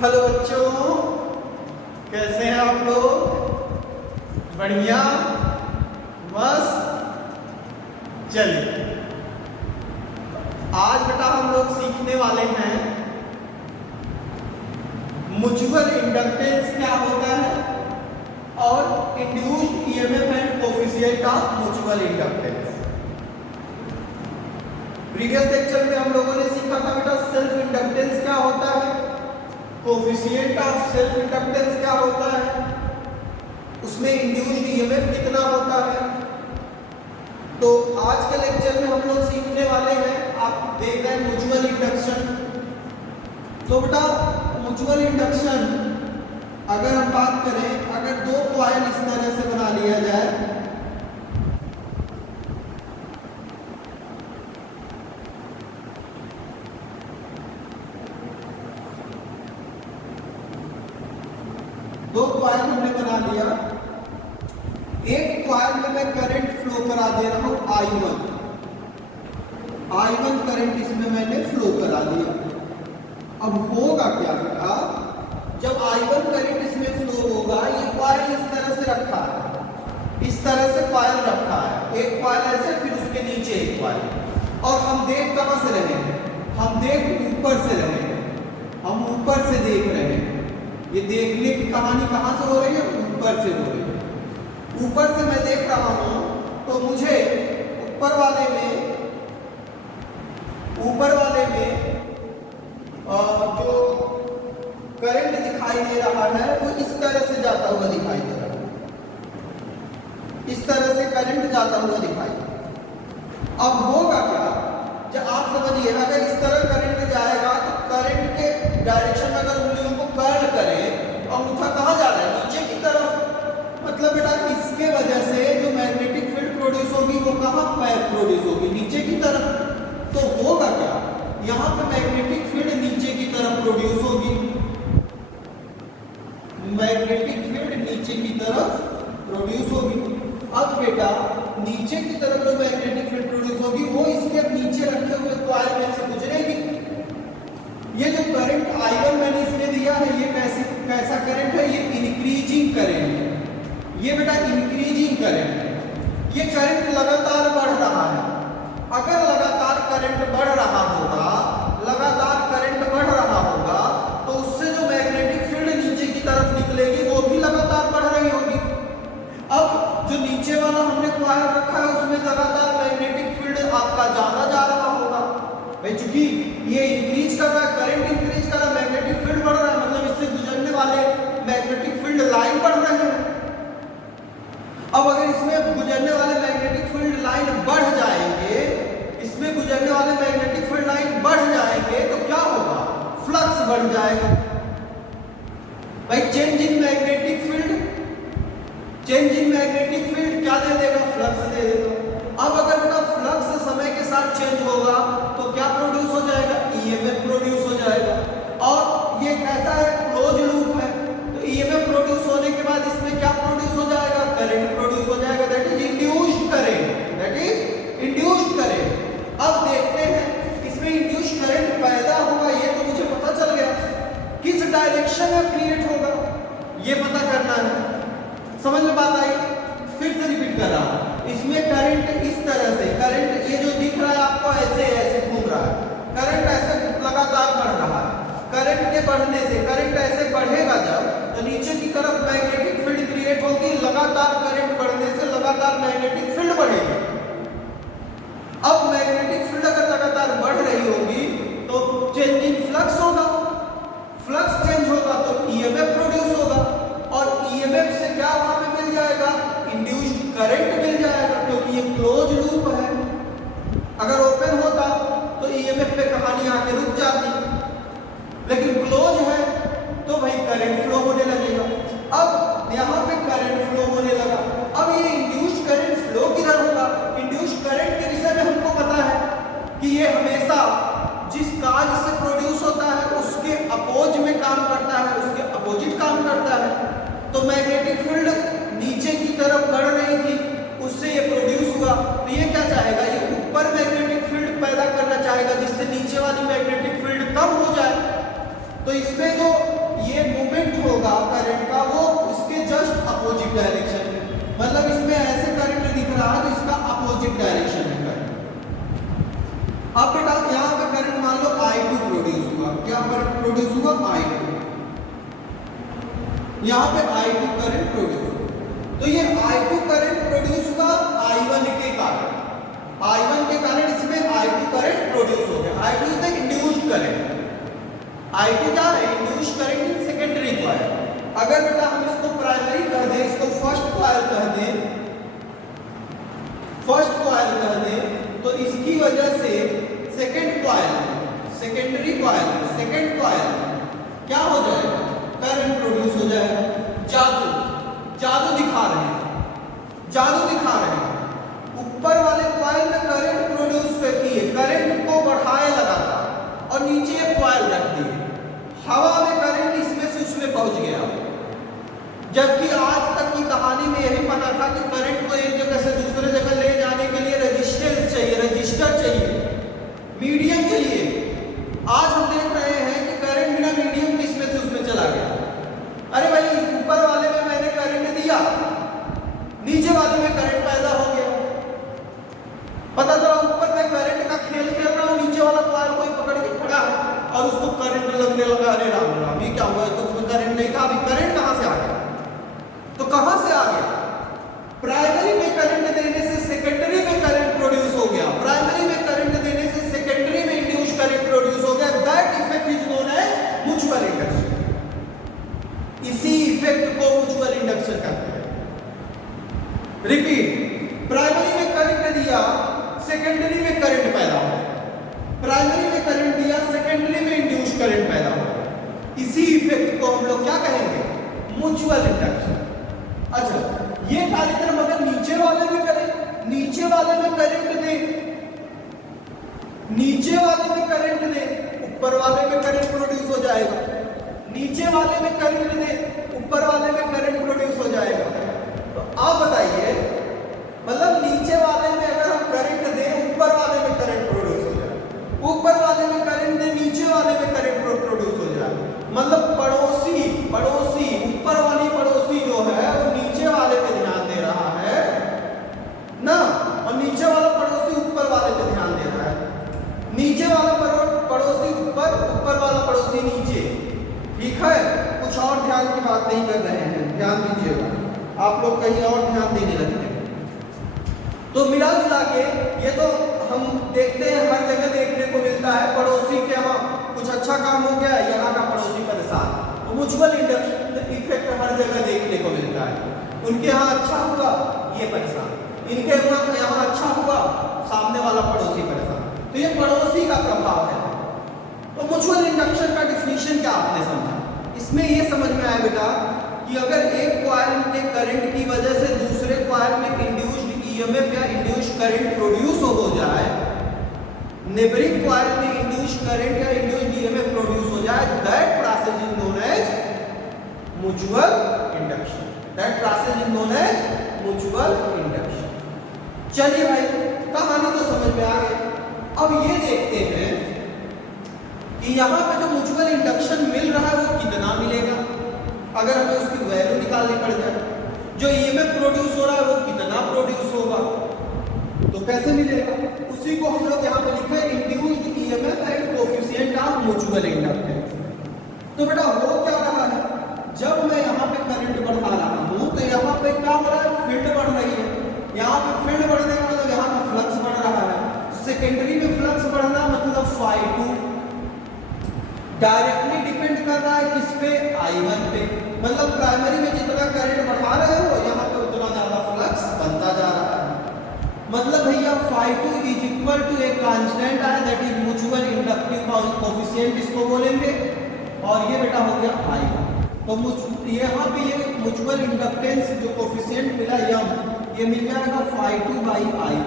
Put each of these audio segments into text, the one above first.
Hello बच्चों, कैसे हैं आप लोग? बढ़िया, मस्त। चलिए, आज बेटा हम लोग सीखने वाले हैं म्यूचुअल इंडक्टेंस क्या होता है और induced EMF and coefficient of mutual inductance. Previous lecture में हम लोगों ने सीखा था बेटा सेल्फ इंडक्टेंस क्या होता है, कोफिशिएंट ऑफ सेल्फ इंडक्टेंस क्या होता है, उसमें इंड्यूस्ड ईएमएफ कितना होता है। तो आज के लेक्चर में हम लोग सीखने वाले हैं, आप देख रहे हैं म्यूचुअल इंडक्शन। तो बेटा म्यूचुअल इंडक्शन अगर हम बात करें, अगर दो कॉइल इस तरह से बना लिया जाए, दो कॉइल हमने बना लिया, एक कॉइल में मैं करंट फ्लो करा दे रहा हूं I1 करंट इसमें मैंने फ्लो करा दिया। अब होगा क्या बेटा, जब I1 करंट इसमें फ्लो होगा, ये कॉइल इस तरह से रखा है, इस तरह से कॉइल रखा है, एक कॉइल ऐसे, फिर उसके नीचे एक कॉइल। और हम देख कहां से रहे हैं, हम देख ऊपर से रहे हैं, हम ऊपर से देख रहे हैं। ये देखने की कहानी कहां से हो रही है, ऊपर से हो रही है। ऊपर से मैं देख रहा हूं तो मुझे ऊपर वाले में जो करंट दिखाई दे रहा है वो इस तरह से जाता हुआ दिखाई दे रहा है, इस तरह से करंट जाता हुआ दिखाई दे रहा है। अब होगा क्या, जब आप समझिए, अगर इस तरह करंट जाएगा तो करंट के डायरेक्शन में अगर उंगलियों को कर्ल करें, अंगूठा कहाँ जा रहा है, नीचे की तरफ। मतलब बेटा इसके वजह से जो मैग्नेटिक फील्ड प्रोड्यूस होगी वो कहाँ प्रोड्यूस होगी, नीचे की तरफ। तो होगा क्या, यहाँ पे मैग्नेटिक फील्ड नीचे की तरफ प्रोड्यूस होगी, मैग्नेटिक फील्ड नीचे की तरफ प्रोड्यूस होगी। अब बेटा नीचे की तरफ जो मैग्नेटिक फील्ड प्रोड्यूस होगी वो इसके नीचे रखे हुए कॉइल में से गुजरेगी। ये जो करंट I1 मैंने इसमें दिया है, ये कैसा करंट है, ये इंक्रीजिंग करंट है। ये बेटा इंक्रीजिंग करंट है, ये करंट लगातार बढ़ रहा है। अगर लगातार करंट बढ़ रहा होगा, लगातार करंट बढ़ रहा होगा, तो उससे जो मैग्नेटिक फील्ड नीचे की तरफ निकलेगी वो भी लगातार बढ़ रही होगी। अब जो नीचे वाला हमने कॉइल रखा है उसमें लगातार मैग्नेटिक फील्ड आपका ज्यादा जा रहा होगा भाई, चूंकि ये इंक्रीज कर रहा है, करंट इंक्रीज कर रहा है, मैग्नेटिक फील्ड बढ़ रहा है, मतलब इससे गुजरने वाले मैग्नेटिक फील्ड लाइन बढ़ रहे हैं। अब अगर इसमें गुजरने वाले मैग्नेटिक फील्ड लाइन बढ़ जाएंगे, इसमें गुजरने वाले मैग्नेटिक फील्ड लाइन बढ़ जाएंगे तो क्या होगा, फ्लक्स बढ़ जाएगा भाई। Change in magnetic field, change in magnetic field क्या दे देगा, फ्लक्स दे देगा। अब अगर बेटा फ्लक्स समय के साथ चेंज होगा तो क्या प्रोड्यूस हो जाएगा, ईएमएफ प्रोड्यूस हो जाएगा। और ये कैसा है, क्लोज लूप है, तो ईएमएफ प्रोड्यूस होने के बाद इसमें क्या प्रोड्यूस हो जाएगा, करंट प्रोड्यूस हो जाएगा, that is induced current, that is induced current. अब देखते हैं इसमें इंड्यूस्ड करंट पैदा होगा, ये तो मुझे पता चल गया, किस डायरेक्शन में क्रिएट होगा ये पता करना है। समझ में बात आई? फिर से रिपीट कर रहा हूं, इसमें करंट इस तरह से, करंट ये जो दिख रहा है आपको ऐसे ऐसे घूम रहा है, करंट ऐसे लगातार बढ़ रहा है। करंट के बढ़ने से, करंट ऐसे बढ़ेगा जब, तो नीचे की तरफ मैग्नेटिक फील्ड क्रिएट होगी, लगातार करंट बढ़ने से लगातार मैग्नेटिक फील्ड बढ़ेगी। अब मैग्नेटिक फील्ड अगर लगातार बढ़ रही होगी तो चेंज इन फ्लक्स होगा, फ्लक्स चेंज होगा तो ईएमएफ प्रोड्यूस होगा, और ईएमएफ से क्या वहां पे मिल जाएगा, इंड्यूस्ड करंट मिल जाएगा, क्योंकि ये क्लोज लूप है। अगर ओपन होता तो ईएमएफ पे कहानी आके रुक जाती, लेकिन क्लोज है तो भाई करंट फ्लो होने लगेगा। अब यहाँ पे करंट फ्लो होने लगा। अब ये इंड्यूस्ड करंट फ्लो किधर होगा, इंड्यूस्ड करंट के विषय में हमको पता है कि ये हमेशा जिस काज से प्रोड्यूस होता है उसके अपोज में काम करता है, उसके अपोजिट काम करता है। तो मैग्नेटिक फील्ड नीचे की तरफ बढ़ रही थी, उससे ये प्रोड्यूस हुआ, तो ये क्या चाहेगा, ये ऊपर मैग्नेटिक फील्ड पैदा करना चाहेगा जिससे नीचे वाली मैग्नेटिक फील्ड कम हो जाए। तो इसमें जो डायरेक्शन में, मतलब इसमें ऐसे करंट दिख रहा है तो इसका अपोजिट डायरेक्शन में करंट। अब बेटा यहाँ पे करंट मान लो I2 प्रोड्यूस हुआ, क्या करंट प्रोड्यूस हुआ? I2। यहाँ पे I2 करंट प्रोड्यूस हुआ, तो ये I2 करंट प्रोड्यूस हुआ I1 के कारण, I1 के कारण इसमें I2 करंट प्रोड्यूस हो गया। I2 is the induced current. I2 क्या है? Induced current in secondary coil. अगर बेटा हम इसको प्राइमरी कह दें, इसको फर्स्ट कॉइल कह दें, फर्स्ट कॉइल कह दें, तो इसकी वजह से second coil, secondary coil, second coil क्या हो जाएगा? करंट प्रोड्यूस हो जाएगा। जादू, जादू दिखा रहे हैं, जादू दिखा रहे हैं। ऊपर वाले कॉइल में करंट प्रोड्यूस करती है, करंट को बढ़ाए लगातार, और नीचे एक कॉइल रख दी, हवा में करंट इसमें से उसमें पहुंच गया। जबकि आज तक की कहानी में यही पता था कि करंट को एक जगह से दूसरे जगह ले जाने के लिए रेजिस्टेंस चाहिए, रजिस्टर चाहिए, मीडियम चाहिए। आज हम देख रहे हैं कि करंट बिना मीडियम के इसमें से उसमें चला गया। अरे भाई, ऊपर वाले में मैंने करंट दिया, नीचे वाले में करंट पैदा हो गया। पता चला ऊपर में करंट का खेल खेल रहा हूं, नीचे वाला कॉइल कोई पकड़ के खड़ा है और उसको करंट लगने लगा। अरे राम राम, ये क्या हुआ? तो उसमें करंट नहीं था। अभी करंट कहां से आ गया? तो कहां से आ गया? प्राइमरी में करंट देने से सेकेंडरी में करंट प्रोड्यूस हो गया, प्राइमरी में करंट देने से सेकेंडरी में इंड्यूस्ड करंट प्रोड्यूस हो गया। That effect is known as mutual induction. इसी इफेक्ट को म्यूचुअल इंडक्शन कहते हैं। रिपीट, प्राइमरी में करंट दिया, सेकेंडरी में करंट पैदा हो, प्राइमरी में करंट दिया, सेकेंडरी में इंड्यूस्ड करंट पैदा हो। इसी इफेक्ट को हम लोग क्या कहेंगे? Mutual induction. अच्छा, ये कार्यक्रम अगर नीचे वाले में करें, नीचे वाले में करंट दे, नीचे वाले में करंट दे, ऊपर वाले में करंट प्रोड्यूस हो जाएगा। नीचे वाले में करंट दे, ऊपर वाले में करंट प्रोड्यूस हो जाएगा। तो आप बताइए, मतलब नीचे वाले में अगर हम करंट दें, ऊपर वाले में करंट प्रोड्यूस हो जाए, ऊपर वाले में करंट दें, नीचे वाले में करंट प्रोड्यूस हो जाए। मतलब पड़ोसी, पड़ोसी, ऊपर वाली पड़ोसी जो है वो नीचे वाले पे ध्यान दे रहा है ना, और नीचे वाला पड़ोसी ऊपर वाले पे ध्यान दे रहा है। नीचे वाला पड़ोसी ऊपर, ऊपर वाला पड़ोसी नीचे। ठीक है, कुछ और ध्यान की बात नहीं कर रहे हैं, ध्यान दीजिएगा, आप लोग कहीं और ध्यान देने लगते हैं। तो मिला जुला के ये तो हम देखते हैं, हर जगह देखने को मिलता है, पड़ोसी के यहाँ कुछ अच्छा काम हो गया, यहाँ का पड़ोसी परेशान। तो म्यूचुअल इंडक्शन इफेक्ट हर जगह देखने को मिलता है। उनके यहाँ अच्छा हुआ, ये परेशान, इनके यहाँ अच्छा हुआ, सामने वाला पड़ोसी परेशान। तो ये पड़ोसी का प्रभाव है। तो म्यूचुअल इंडक्शन का डिफिनीशन क्या आपने समझा? इसमें ये समझ में आया बेटा कि अगर एक कॉइल के करंट की वजह से दूसरे कॉइल में इंड्यूस्ड ईएमएफ या इंड्यूस्ड करंट प्रोड्यूस हो जाए, नेबरिंग कॉइल में इंड्यूस्ड करंट या इंड्यूस्ड ईएमएफ प्रोड्यूस हो जाए, that process is known as mutual induction. That process is known as mutual induction. चलिए भाई, कहानी तो समझ में आ गई। अब ये देखते हैं कि यहाँ पे जो म्यूचुअल इंडक्शन मिल रहा है वो कितना मिलेगा। अगर हमें उसकी वैल्यू निकालनी पड़ जाए, जो ईएमएफ प्रोड्यूस हो रहा है वो कितना प्रोड्यूस होगा, तो कैसे मिलेगा? उसी को हम लोग यहाँ पे लिखे induced EMF and coefficient of mutual inductance. तो बेटा वो क्या रहा है, जब मैं यहाँ पे करंट बढ़ा रहा हूँ तो यहाँ पे क्या हो रहा है? फील्ड बढ़ रही है। यहाँ पे फील्ड बढ़ने का मतलब यहाँ पे फ्लक्स बढ़ रहा है। सेकेंडरी में फ्लक्स बढ़ना मतलब phi2 डायरेक्टली डिपेंड कर रहा है किस पे? I1 पे। मतलब प्राइमरी में जितना करंट बढ़ा रहे हो, यहाँ पे उतना ज्यादा फ्लक्स बनता जा रहा है। मतलब भैया phi2 इज इक्वल टू एक कांस्टेंट है, that is mutual inductive coefficient इसको बोलेंगे, और ये बेटा हो गया I1। तो यहाँ पे ये म्यूचुअल इंडक्टेंस जो कोएफिशिएंट मिला ये मिल जाएगा phi2/I1।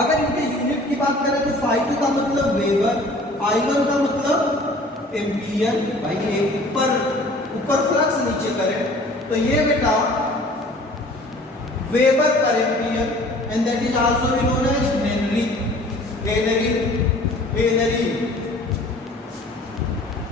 अगर इनके यूनिट की बात करें तो phi2 का मतलब वेबर, I1 का मतलब एम्पियर। भाई ऊपर फ्लक्स नीचे करें तो ये बेटा weber per ampere, and that is also known as henry.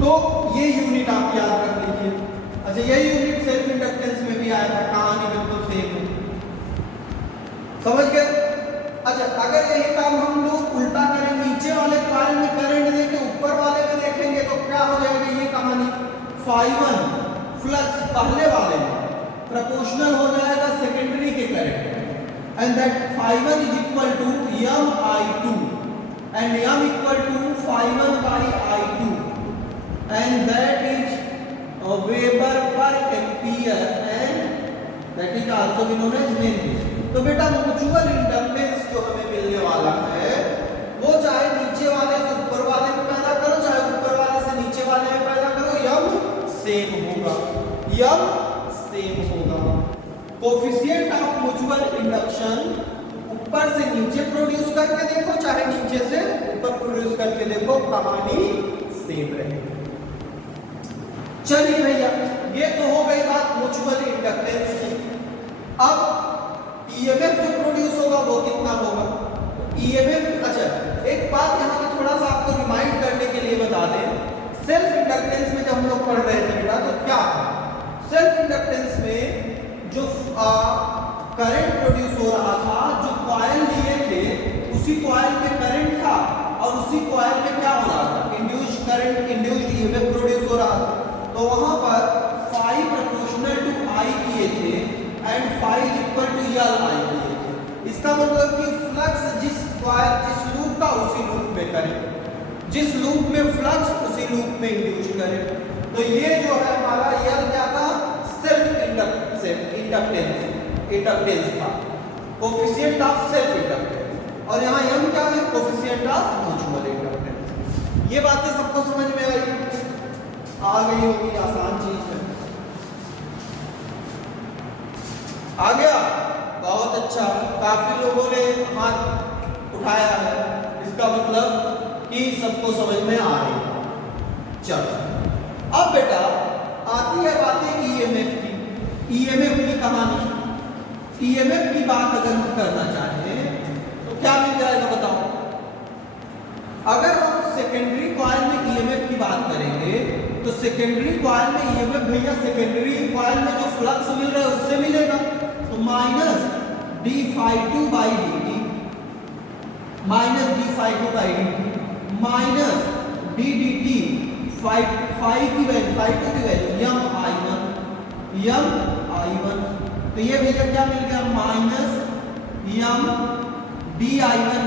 तो ये यूनिट आप याद रख लीजिए। अच्छा, ये यूनिट सेल्फ इंडक्टेंस में भी भी आएगा, कहानी बिल्कुल सेम है। समझ गए? अच्छा, अगर यही काम हम लोग उल्टा करें, नीचे वाले कॉइल में करंट देके ऊपर वाले में देखेंगे तो क्या हो जाएगा ये कहानी, phi1 फ्लक्स पहले वाले में प्रोपोर्शनल हो जाएगा सेकेंडरी के current, and that phi1 is equal to mi2 and m equal to phi1 by i2 and that is weber per ampere and that is also been known as henry. तो बेटा mutual inductance जो हमें मिलने वाला है वो चाहे नीचे वाले से ऊपर वाले में पैदा करो, चाहे ऊपर वाले से नीचे वाले में पैदा करो, यम सेम होगा, यम सेम होगा। कोफिशिएंट ऑफ म्यूचुअल इंडक्शन ऊपर से नीचे प्रोड्यूस करके देखो, चाहे नीचे से ऊपर प्रोड्यूस करके देखो, कहानी सेम रहेगी। चलिए भैया, ये तो हो गई बात म्यूचुअल इंडक्टेंस की। अब ईएमएफ जो प्रोड्यूस होगा वो कितना होगा, ईएमएफ। अच्छा, एक बात यहाँ पे थोड़ा सा आपको रिमाइंड करने के लिए बता दें, सेल्फ इंडक्टेंस में जब हम लोग पढ़ रहे थे बेटा तो क्या सेल्फ इंडक्टेंस में जो करंट प्रोड्यूस हो रहा था, जो कॉइल लिए थे उसी कॉइल में करंट था और उसी कॉइल में क्या हो रहा था, induced current, induced EMF produce हो रहा था। तो वहां पर phi प्रोपोर्शनल टू I किए थे and phi equal to L I किए थे। इसका मतलब कि फ्लक्स जिस लूप का उसी लूप में करें, जिस लूप में फ्लक्स उसी लूप में इंड्यूस करें। तो ये जो है हमारा L क्या था, सेल्फ इंडक्टेंस था, कोफिशिएंट ऑफ सेल्फ इंडक्टेंस, और यहाँ M क्या है, कोफिशिएंट ऑफ म्यूचुअल इंडक्टेंस। ये बातें सबको समझ में आई, आ गई होगी, आसान चीज है। आ गया, बहुत अच्छा, काफी लोगों ने हाथ उठाया है, इसका मतलब कि सबको समझ में आ रही है। चलो, अब बेटा आती है बातें ईएमएफ की। ईएमएफ की कहानी, ईएमएफ की बात अगर हम करना चाहें तो क्या मिल जाएगा बताओ। अगर हम सेकेंडरी कॉइल में ईएमएफ की बात करेंगे तो सेकेंडरी कॉइल में ईएमएफ भैया सेकेंडरी कॉइल में जो फ्लक्स मिल रहा है उससे मिलेगा, तो minus D phi2 by dt, minus D phi2 by dt minus D dt phi की वैल्यू, phi2 की वैल्यू m i1, तो ये भैया क्या मिल गया, minus m di1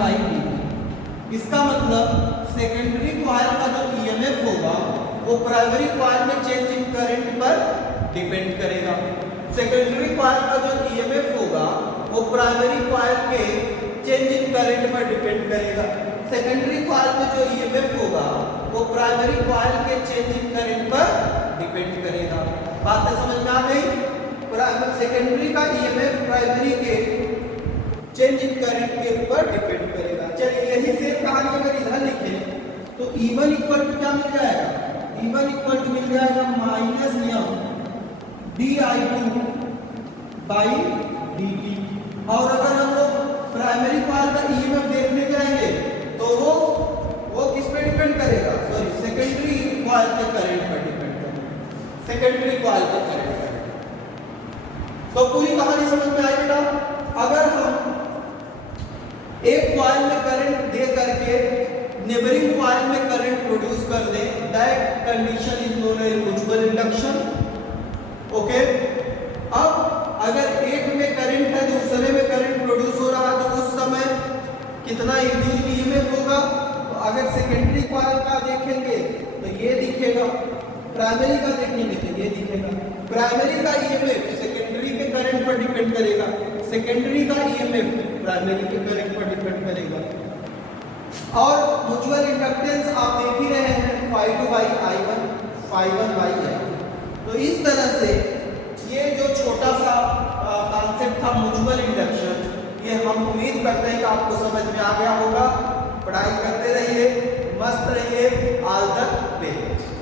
by dt। इसका मतलब सेकेंडरी कॉइल का जो ईएमएफ होगा वो प्राइमरी कॉइल में चेंज इन करंट पर डिपेंड करेगा। सेकेंडरी कॉइल का जो ईएमएफ होगा वो प्राइमरी कॉइल के चेंज इन करंट पर डिपेंड करेगा। सेकेंडरी कॉइल में जो ईएमएफ होगा वो प्राइमरी कॉइल के चेंज इन करंट पर डिपेंड करेगा। बातें समझ में आ गई? सेकेंडरी का ईएमएफ प्राइमरी के चेंज इन करंट के ऊपर डिपेंड करेगा। चलिए, यही से कहानी अगर इधर लिखें तो E1 इक्वल टू क्या मिल जाएगा, E1 इक्वल टू मिल जाएगा minus m di2 by dt। और अगर हम लोग प्राइमरी कॉइल का ईएमएफ देखने जाएंगे तो वो किस पे डिपेंड करेगा, सॉरी सेकेंडरी कॉइल के करंट पर डिपेंड करेगा, सेकेंडरी कॉइल के करंट पर। तो पूरी कहानी समझ में आई बेटा। अगर हम एक कॉइल में करंट दे करके नेबरिंग कॉइल में करंट प्रोड्यूस कर दें, that condition is known as mutual induction. Okay, अब अगर एक में करंट है दूसरे में करंट प्रोड्यूस हो रहा है तो उस समय कितना इंड्यूस्ड ईएमएफ होगा, तो अगर सेकेंडरी कॉइल का देखेंगे तो ये दिखेगा, प्राइमरी का देखेंगे तो ये दिखेगा। प्राइमरी का ईएमएफ सेकेंडरी के करंट पर डिपेंड करेगा, सेकेंडरी का ईएमएफ प्राइमरी के करंट पर डिपेंड करेगा। और म्यूचुअल इंडक्टेंस आप देख ही रहे हैं, phi2 by i1, phi1 by i2। तो इस तरह से ये जो छोटा सा कॉन्सेप्ट था म्यूचुअल इंडक्शन, ये हम उम्मीद करते हैं कि आपको समझ में आ गया होगा। पढ़ाई करते रहिए, मस्त रहिए, ऑल द बेस्ट।